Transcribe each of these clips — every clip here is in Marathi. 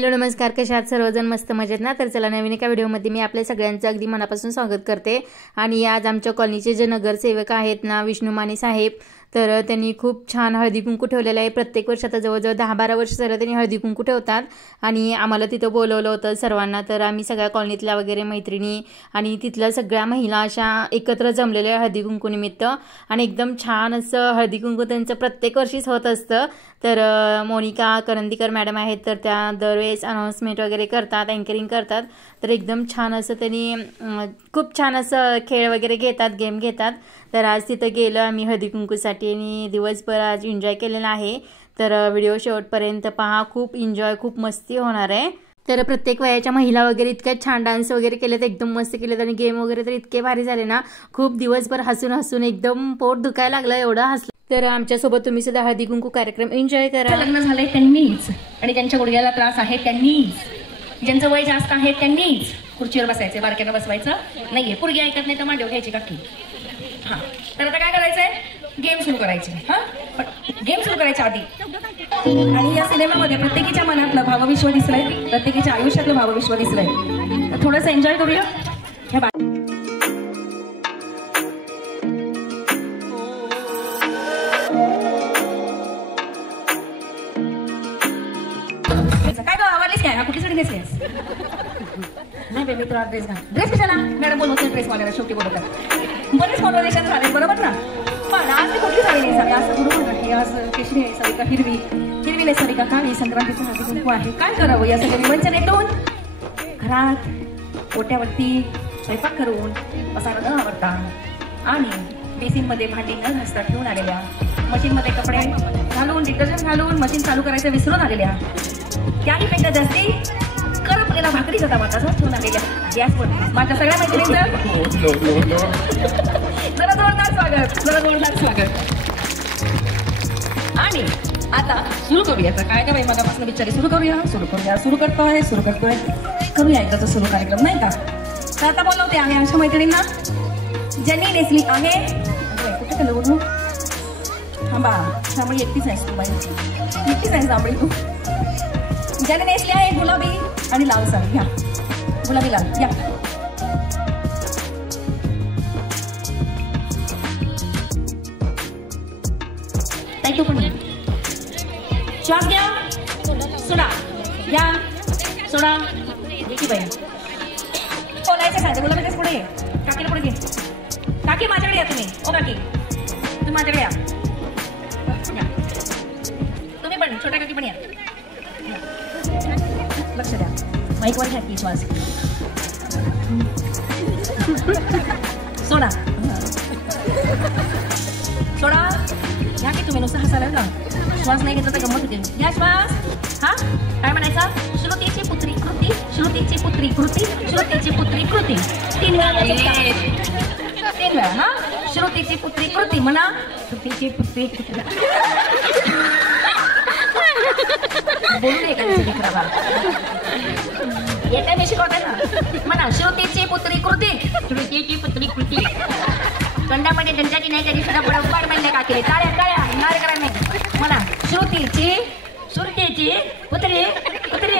हॅलो नमस्कार, कशा आहात सर्वजण? मस्त मजेत ना? तर चला नवीन एका व्हिडिओमध्ये मी आपल्या सगळ्यांचं अगदी मनापासून स्वागत करते। आणि आज आमच्या कॉलनीचे जे नगरसेवक आहेत ना, विष्णू माने साहेब, तर त्यांनी खूप छान हळदी कुंकू ठेवलेलं आहे। प्रत्येक वर्ष आता जवळजवळ 10-12 वर्ष झालं त्यांनी हळदी कुंकू ठेवतात आणि आम्हाला तिथं बोलवलं होतं सर्वांना। तर आम्ही सगळ्या कॉलनीतल्या वगैरे मैत्रिणी आणि तिथल्या सगळ्या महिला अशा एकत्र जमलेल्या हळदी कुंकू निमित्त, आणि एकदम छान असं हळदी कुंकू त्यांचं प्रत्येक वर्षीच होत असतं। तर मोनिका करंदीकर मॅडम आहेत, तर त्या दरवेळेस अनाउन्समेंट वगैरे करतात, अँकरिंग करतात। तर एकदम छान असं त्यांनी खूप छान असं खेळ वगैरे घेतात, गेम घेतात। तर आज तिथं गेलो आम्ही हळदी कुंकूसाठी आणि दिवसभर आज एन्जॉय केलेला आहे। तर व्हिडिओ शेवटपर्यंत पहा, खूप एन्जॉय, खूप मस्ती होणार आहे। तर प्रत्येक वयाच्या महिला वगैरे इतक्या छान डान्स वगैरे केलेत, एकदम मस्त केलेत आणि गेम वगैरे तर इतके भारी झाले ना, खूप दिवसभर हसून हसून एकदम पोट दुखायला लागलं, एवढं हसलं। तर आमच्यासोबत तुम्ही सुद्धा हळदी कुंकू कार्यक्रम एन्जॉय करा। लग्न झालंय त्यांनीच, आणि ज्यांच्या गुडघ्याला त्रास आहे त्यांनीच, ज्यांचं वय जास्त आहे त्यांनीच खुर्चीवर बसायचे, बारक्यांना बसवायचं नाहीये। पोरगी ऐकत नाही तर मांडव घ्यायची काकी। हा, तर आता काय करायचंय, गेम सुरू करायचे। हा, पण गेम सुरू करायच्या आधी आणि या सिनेमामध्ये प्रत्येकीच्या मनातलं भावविश्व दिसलंय, प्रत्येकीच्या आयुष्यातलं भावविश्व दिसलंय। तर थोडंसं एन्जॉय करूया। ह्या काय गं, आवडलीस काय? कुठली साडी नेसलीस? नाही बे, मी तुला ड्रेस घाल। ड्रेस कशाला? मॅडम बोलवते ड्रेस वाल्याला, शेवटी बोलवतात। बरेच कॉन्व्हर्सेशन झाले, बरोबर ना? पण आज मी कुठली साडी नेसावी असं बरोबर नाही। आज केशरी नेसावी का हिरवी? हिरवी नेसावी का काळी? संक्रांतीचं हळदी कुंकू आहे, काय करावं? या सगळ्या विवंचनेतून घरात ओट्यावरती स्वयंपाक करून बसायला न आवडता आणि बेसिनमध्ये भांडी न घासता ठेवून आलेल्या, मशीनमध्ये कपडे घालून डिटर्जंट घालून मशीन चालू करायचं विसरून आलेल्या, त्याही पेक्षा जास्ती करपलेला भाकरीचा तवा तसाच ठेवून आलेल्या गॅसवर माझ्या सगळ्या मैत्रिणींचं जरा जोरदार स्वागत, जरा जोरदार स्वागत। आणि आता सुरू करूया। तर काय का बाई, मगापासून विचारी सुरू करूया, सुरू करूया, सुरू करतोय, सुरू करतोय, करूया एकदाचा सुरू कार्यक्रम, नाही का? तर आता बोलवते आहे अशा मैत्रिणींना ज्यांनी नेसली आहे, कुठे केलं बोलू? थांबा, सांबळी एकटीच आहेस तू बाई, एकटीच आहे सांबळी तू। ज्याने नेसली आहे गुलाबी आणि लाल साडी, या गुलाबी लाल, या ताई तू पण श्वास घ्या, सोडा, घ्या, सोडा, की बाई बोलायचं सांगते। गुलाबी ड्रेस पुढे ये, काकीला पुढे घे, काकी माझ्याकडे या तुम्ही, ओ काकी तुम्ही माझ्याकडे या, तुम्ही पण छोट्या काकी पण या, लक्ष द्या, माईकवर घ्या की श्वास, सोडा सोडा, घ्या की तुम्ही, नुसतं हसायला ना, श्वास नाही घेतला तर गंमत होते। घ्या श्वास। हा, काय म्हणायचं? श्रुतीची पुत्री कृती, श्रुतीची पुत्री कृती, श्रुतीची पुत्री कृती, 3 वेळा, 3 वेळा। हा, श्रुतीची पुत्री कृती म्हणा, श्रुतीची पुत्री कृती बोलू नये का येते, मी शिकवते ना म्हणा, श्रुतीची पुत्री कृती, श्रुतीची पुत्री कृती। तोंडामध्ये दंडाची नाही तरी सुद्धा बरोबर म्हणले काकी, काळ्या काळ्या मार करा नाही म्हणा, श्रुतीची श्रुतीची पुत्री पुत्री पुत्री,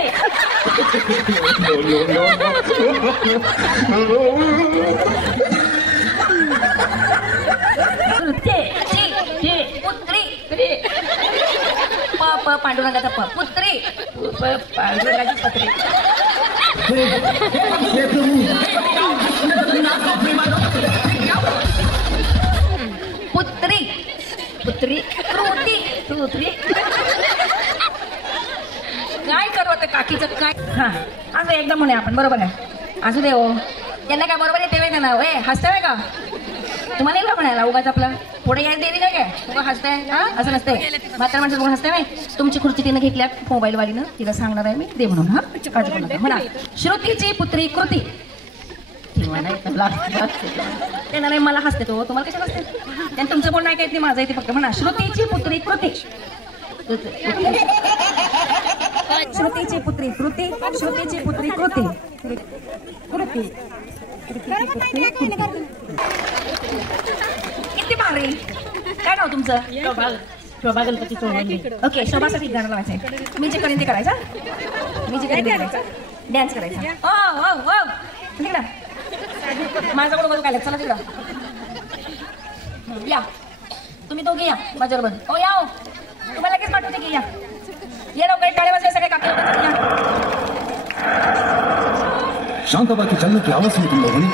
पांडुरंगाचा प, पुत्री, पांडुरंगाची पत्री, पुत्री पुत्री कृती कृती, काय करू आता काकीचं काय? हा, असं एकदम म्हणे आपण, बरोबर आहे, असू दे हो, त्यांना काय बरोबर येते वेळ ना, ए हसताय का तुम्हाला? येईल का म्हणायला उगाच आपलं पुढे यायला देवी नाही काय, उगा हसताय? हा, असं नसतंय, मात्र म्हणजे बघून हसताय नाही, तुमची खुर्ची तिनं घेतल्या मोबाईलवालीनं, तिला सांगणार आहे मी दे म्हणून। हा, काळजी करू नका म्हणा, श्रुतीची पुत्री कृती, त्यांना नाही मला हसते तो, तुम्हाला कशा हसते? त्यांनी तुमचं बोलणं ऐकायचं नाही, माझं येते फक्त, म्हणा श्रुतीची पुत्री कृती, श्रुतीची पुत्री कृती, श्रुतीची पुत्री कृती कृती, किती भारी, काय नाव तुमचं? शोभा गणपती चोळवंडे. ओके, शोभासाठी गाणं लावायचंय. मी जे करेन ते करायचं. डॅन्स करायचा. तिकडं माझ्याकडे बघू काय चला तिकडं या तुम्ही दोघे या माझ्याबरोबर. हो या हो तुम्हाला लगेच पाठवते की या लवकर टाळ्या वाजवा सगळे काके शांताबा की चलने की आवाज सुनी तुम लोगों ने.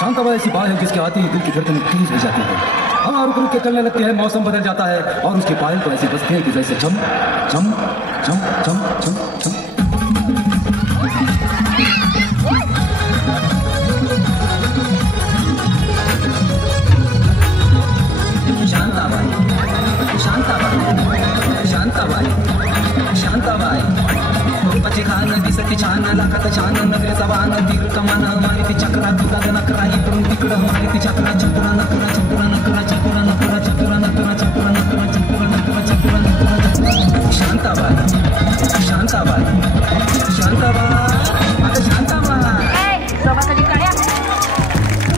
शांताबा ऐसी बात है जिसके आते ही दिल की धड़कन तेज हो जाती है. हवा रुक रुक के चलने लगती है, मौसम बदल जाता है और उसके पायल तो ऐसे बजते हैं कि जैसे झम झम झम झम झम झम. शांताबाई रूपाची खान दिसती छान लाखात छान नगरीचा वाहन तीर कमान माहिती चक्रा तुला नकरा इकडून तिकडं माहिती चक्रा चक्रा नकरा चक्रा नकरा चक्रा नकरा चक्रा नकरा चक्रा नकरा चक्रा नकरा चक्रा नकरा. शांताबाई शांताबाई शांताबाई आता शांताबाई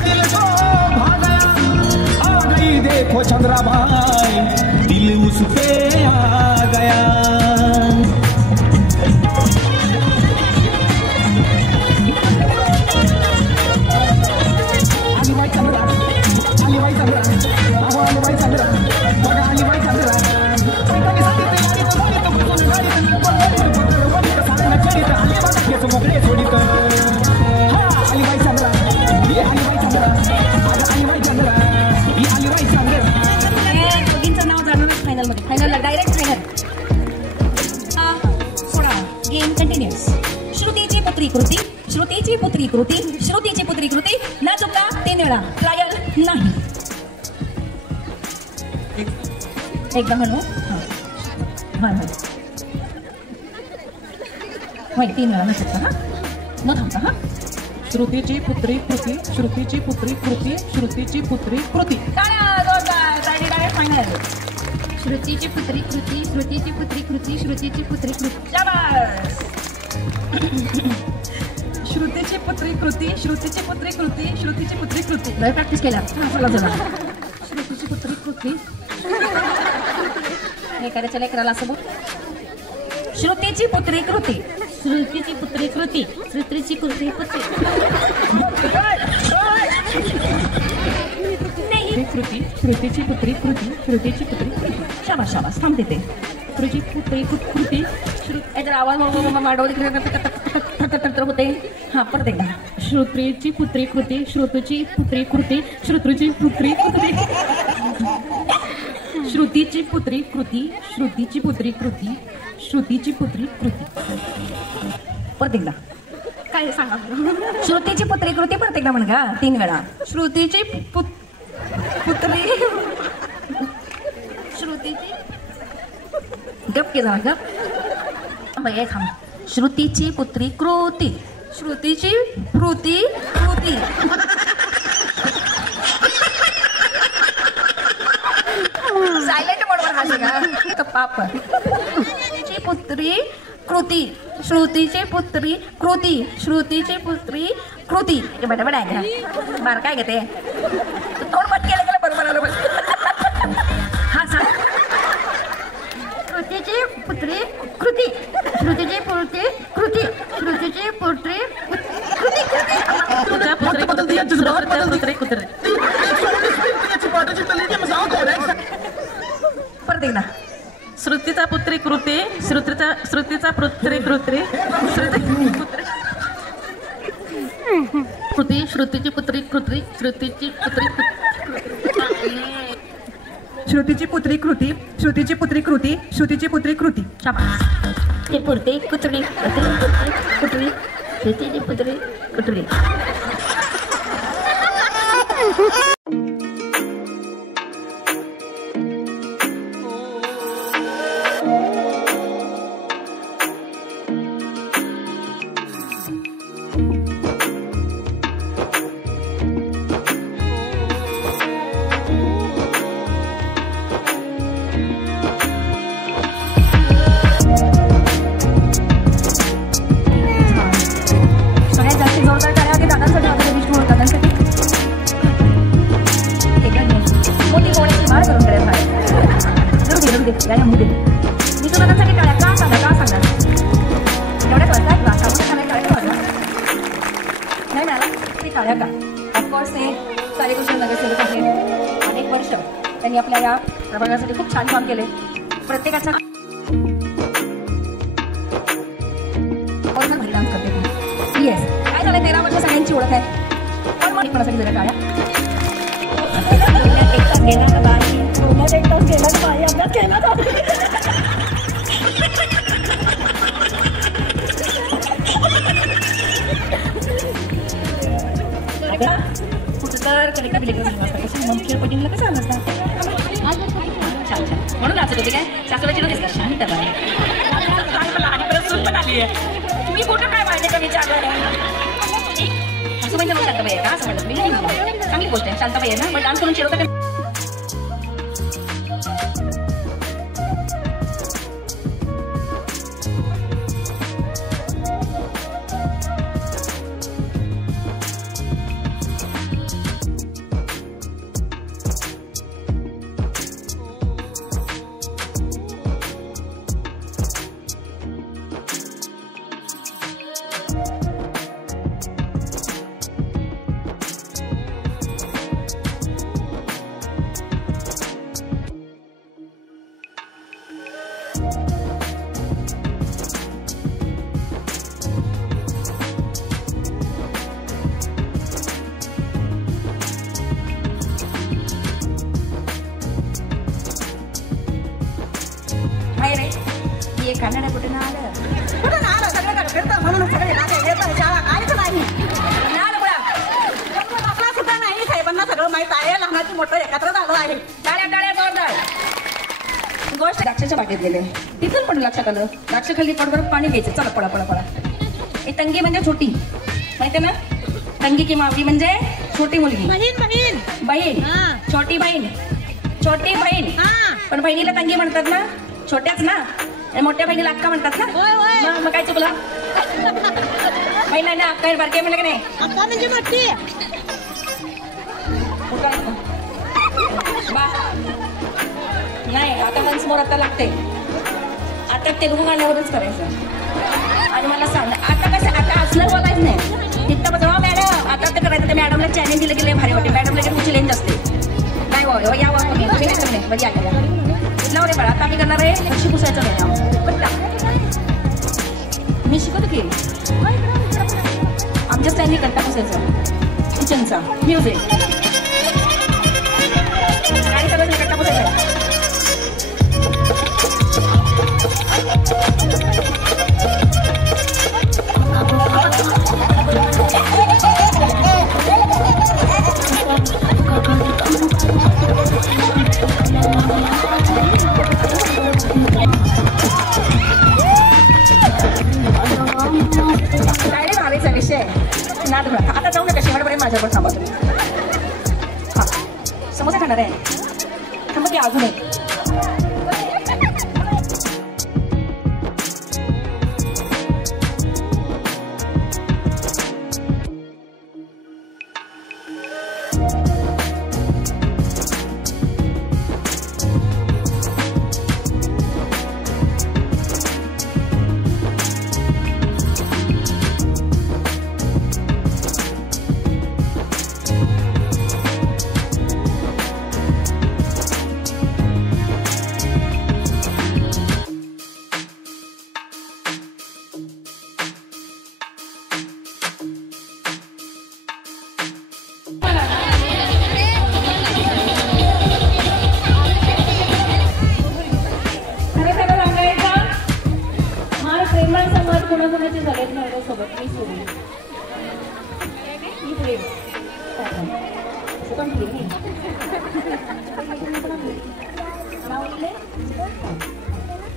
दिल जो भाग गया आ गई देखो चंद्राबाई दिल उस पे आ गया. Final direct final. सोडा गेम कंटिन्यूस. श्रुतीची पुत्री कृती श्रुतीची पुत्री कृती श्रुतीची पुत्री कृती न चुकता 3 वेळा ट्रायल नाही. एकदा म्हणू होय 3 वेळा न चुकता हा न थांबता हा. श्रुतीची पुत्री कृती श्रुतीची पुत्री कृती श्रुतीची पुत्री कृती. Direct final. श्रुतीची पुत्री कृती श्रुतीची पुत्री कृती श्रुतीची पुत्री कृती. शाबास. श्रुतीची पुत्री कृती श्रुतीची पुत्री कृती श्रुतीची पुत्री कृती. लय प्रॅक्टिस केला श्रुतीची पुत्री कृती. एखाद्याच्या लेकराला असं बोल. श्रुतीची पुत्री कृती श्रुतीची पुत्री कृती श्रुतीची पुत्री कृती. कृती श्रुतीची पुत्री कृती श्रुतीची पुत्री कृती. शाबास शाबास थांबते ते. श्रुतीची पुत्री कृती जर आवाज मांडव होते. हा परत एकदा. श्रुतीची पुत्री कृती श्रुतीची पुत्री कृती श्रुतीची पुत्री कृती. श्रुतीची पुत्री कृती श्रुतीची पुत्री कृती श्रुतीची पुत्री कृती. परत एकदा काय सांगा. श्रुतीची पुत्री कृती परत एकदा म्हणा 3 वेळा. श्रुतीची पुत्री श्रुतीची गप के जरा गप भैया थांब. श्रुतीची पुत्री कृती श्रुतीची कृती कृती. सायलेंट मोडवर हासे का पाप. श्रुतीची पुत्री कृती श्रुतीची पुत्री कृती श्रुतीची पुत्री कृती. बटाबट आहे का बार काय घेते तोंड बट केलं गेलं बरोबर आलं. हा सांग. श्रुतीची पुत्री कृती श्रुतीची पुत्री कृती श्रुतीची पुत्री परत एकदा. श्रुतीचा पुत्री कृती श्रुतीचा पुत्री कृती कृती श्रुतीची पुत्री कृती श्रुतीची पुत्री श्रुतीची पुत्री कृती श्रुतीची पुत्री कृती श्रुतीची पुत्री कृती. शाबास. ती पुत्री कुत्री कुत्री श्रुतीची पुत्री कुत्री. सगळ्यात जास्त जोरदार टाळ्या दादांसाठी. साड्या का ऑफकोर्स ते कार्यकुशल नगरसेवक आहेत. अनेक वर्ष त्यांनी आपल्या या प्रभागासाठी खूप छान काम केले. प्रत्येकाचा डान्स करते. येस, काय झालं 13 वर्ष सगळ्यांची ओळख आहे. पण मग कोणासाठी जरा टाळ्या. कुठं तर कलिका बिलिका कशी मुख्य पटिंगला कसं आलं असतं. छान छान म्हणून नाचत होते काय. सासूबाची नव्हतीस का शांत बाई. आणि परत सून पण आली आहे. मी कुठं काय माझे का विचारलं नाही. सासूबाईंचं मग शांताबाई आहे का असं म्हणत मी. चांगली गोष्ट आहे शांताबाई आहे ना. मग डान्स करून शिरवता का. कन्नड कुठे ना आलं. कुठं ना आलं सगळं फिरतं म्हणून सगळे शाळा काहीच नाही. आपला सुद्धा नाही. साहेबांना सगळं माहित आहे. लहानाची मोठं एकत्र झालं आहे. टाळ्या टाळ्या जोरदार. गोष्ट द्राक्षाच्या बागेत गेले. तिथून पण लक्षात आलं द्राक्ष खाली पडवर पाणी घ्यायचं. चला पळा पळा पळा. ही तंगी म्हणजे छोटी माहिती ना. तंगी की मावली म्हणजे छोटी मुलगी. बहीण छोटी बहीण. छोटी बहीण पण बहिणीला तंगी म्हणतात ना. छोट्याच ना. मोठ्या बहिणीला अक्का म्हणतात ना. मग काय चुकलं. बहिणा ना अक्का बारके म्हणलं का नाही. अक्का म्हणजे मोठी. नाही आता मन समोर आता लागते. आता तेलगू गाण्यावरच करायचं. आणि मला सांग आता कसं आता असलं बोलायचं नाही. तिथं बघा मॅडम आता ते करायचं. त्या मॅडमला चॅलेंज दिलं गेले भारी वाटते. मॅडमला गेलं चॅलेंज असते. काय हो या तुम्ही नाही करणे बरी आल्या. रे बाळा आता आम्ही करणार आहे कशी पुसायचं नाही. मी शिकवतो की आमच्या स्टाईलने कट्टा पुसायचा किचनचा म्युझिक काय करायचं कट्टा पुसायचा. आता जाऊ नका शेवटपर्यंत माझ्यावर थांबा तुम्ही. हा समोसा खाणार आहे. थांबा की अजून एक. कोणाकोणाचे झालेत माझ्यासोबत मी सोडली ही प्रेम पण प्रेम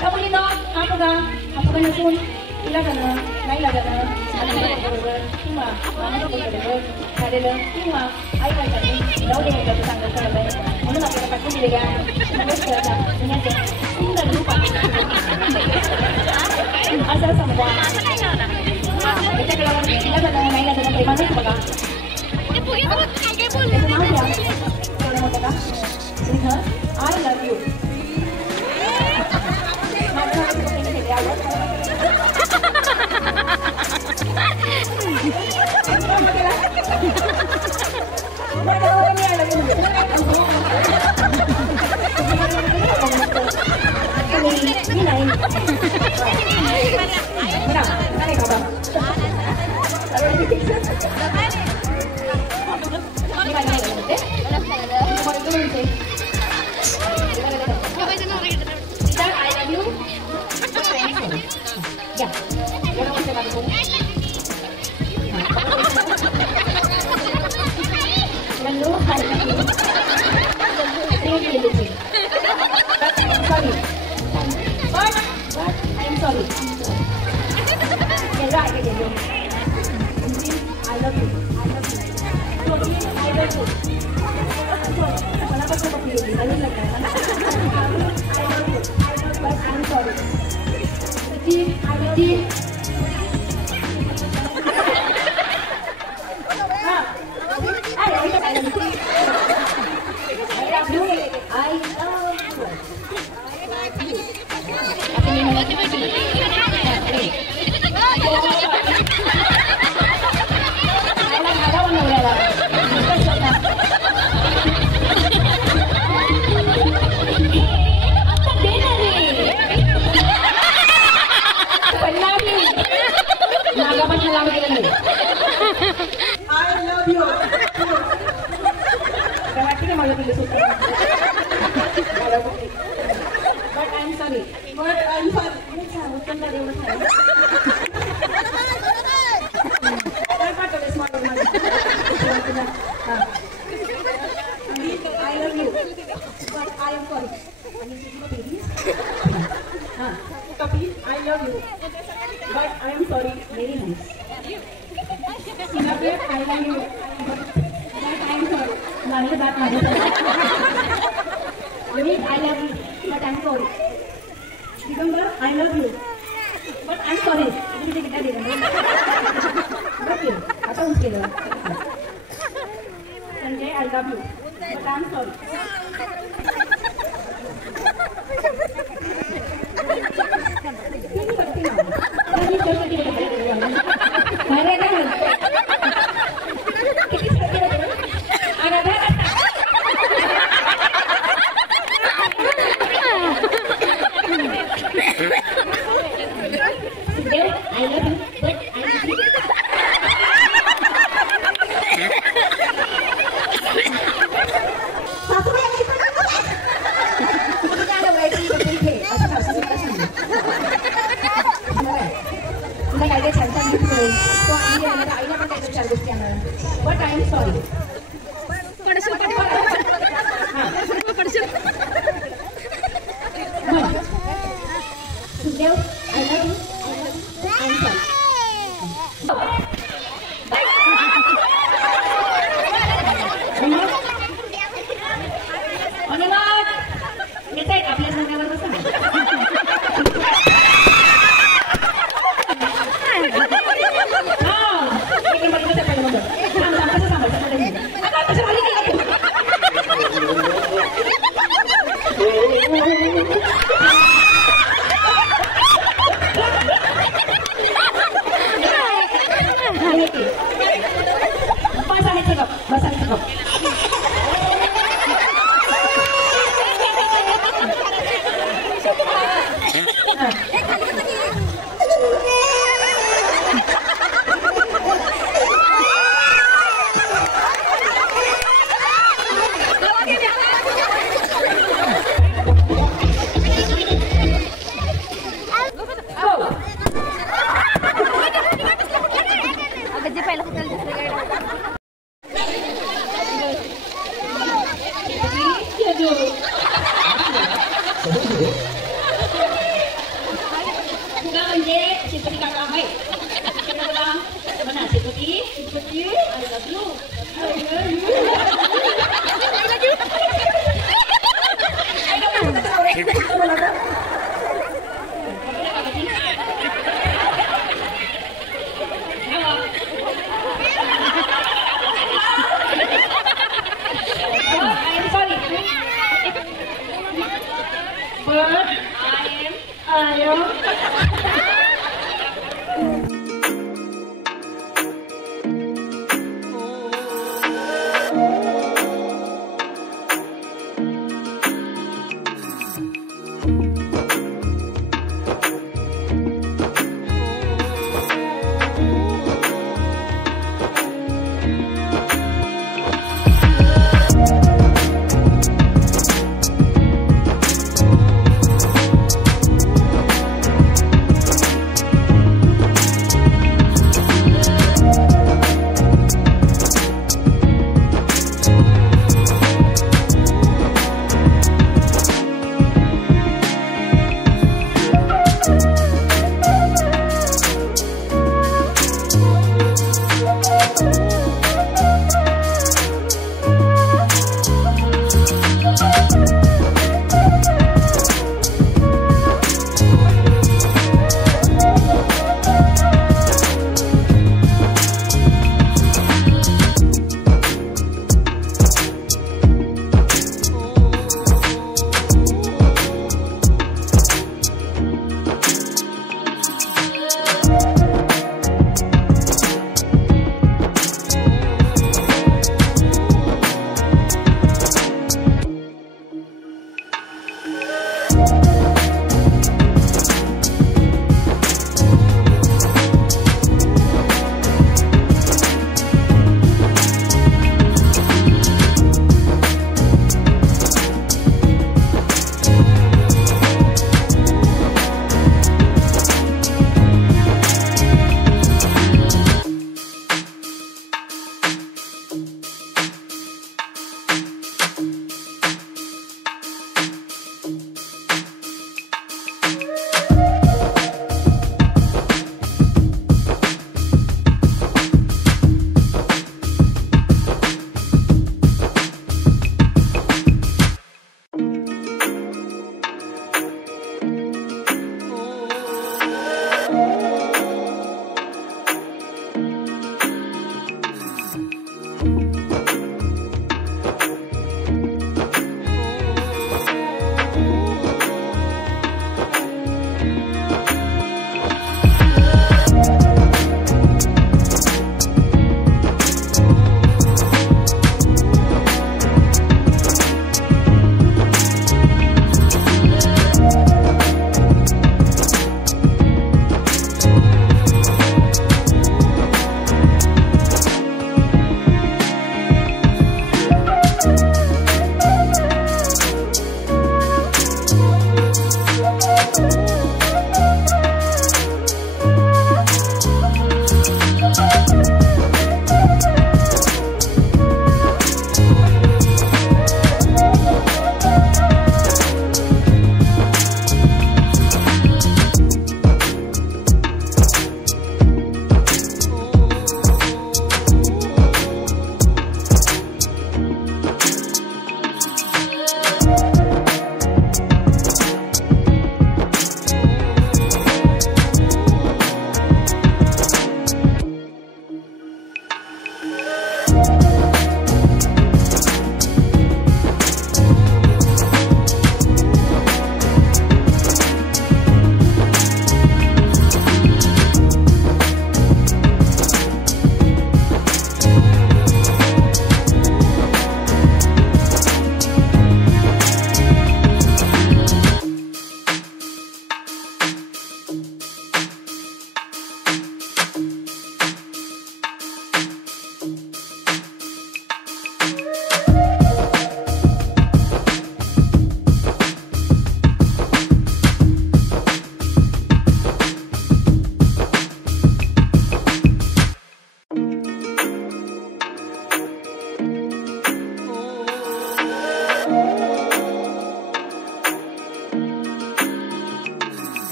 का बोली ना हा बघा आपण नसून तिला झालं नाही लागलं किंवा झालेलं किंवा आई काय झाली जाऊ दे चांगलं कळलंय म्हणून आपल्याला पाठवून दिलेल्या सुंदर रूप असं समजा त्याच्याकडे तिला झालं नाही लागलं प्रेमानेच बघा त्याचं नाव घ्या एवढं मोठं का श्रीधर आय लव्ह यू माझं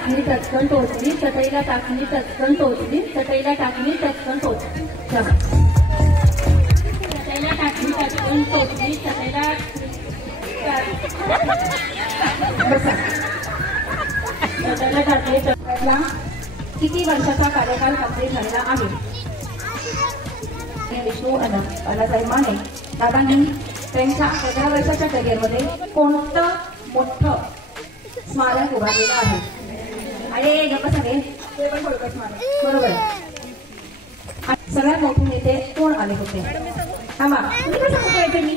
टाकली टचकन टोचली, चटईला टाकली टचकन टोचली, चटईला टाकली टचकन टोचली. चटईला टाकली टचकन टोचली, चटईला चटईला टाकली टचकनला किती वर्षाचा कार्यकाल कंप्लीट झालेला आहे? विष्णू अण्णासाहेब माने दादांनी त्यांच्या 15 वर्षाच्या करिअरमध्ये कोणतं मोठं स्मारक उभारलेलं आहे? अरे गप्पा सांगे ते पण थोडक्यात स्मारक बरोबर. सगळ्यात मोठे नेते कोण आले होते? थांबा तुम्ही कसं सांगतो मी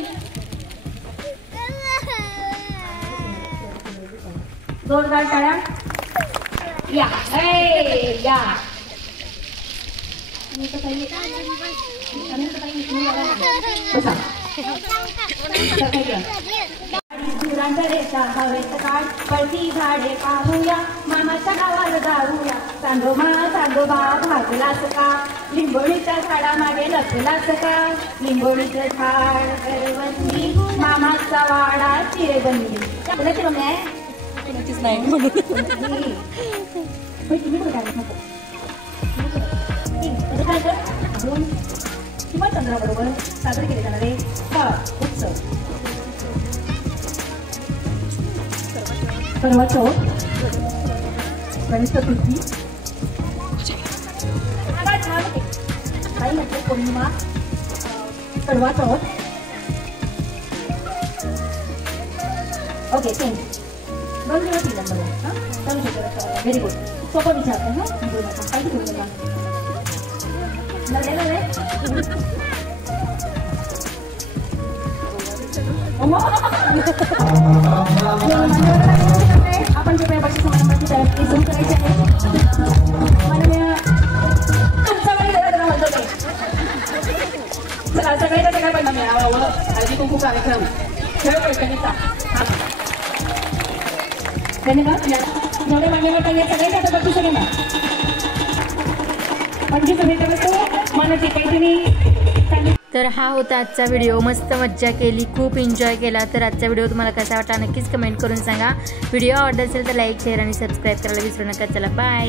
जोरदार टाळ्या या या. धुरांच्या रेषा हवेत काढ पळती झाडे पाहूया मामाच्या गावाला जाऊया चांदोबा भागलास का लिंबोणीच्या झाडामागे लपलास का लिंबोणीचं झाड करवंदी मामाचा वाडा चिरेबंदी. कुणाची मम्मी आहे? कुणाचीच नाही तुम्ही चंद्राबरोबर साजरे केले जाणारे उत्सव करवा चौथ, गणेश चतुर्थी, पौर्णिमा, करवा चौथ. Okay thank you. 2 दिवस दिला मला. Very good. सोपं विचारते ना काही करू नका. आपण कृपया बक्षीस समारंभाची तयारी सुरू करायची आहे. चला सगळ्याचा सगळ्या पण हळदी कुंकू कार्यक्रम खेळ पैठणीचा धन्यवाद. जेवढे मान्यवर पाहिजे सगळ्याच्या आता बक्षीस घेणार. 25 भेटवस्तू मानाची पैठणी. तर हा होता आजचा व्हिडिओ. मस्त मज्जा केली, खूप एन्जॉय केला. तर आजचा व्हिडिओ तुम्हाला कसा वाटला नक्कीच कमेंट करून सांगा. व्हिडिओ आवडला असेल तर लाईक शेअर आणि सबस्क्राईब करायला विसरू नका. चला बाय.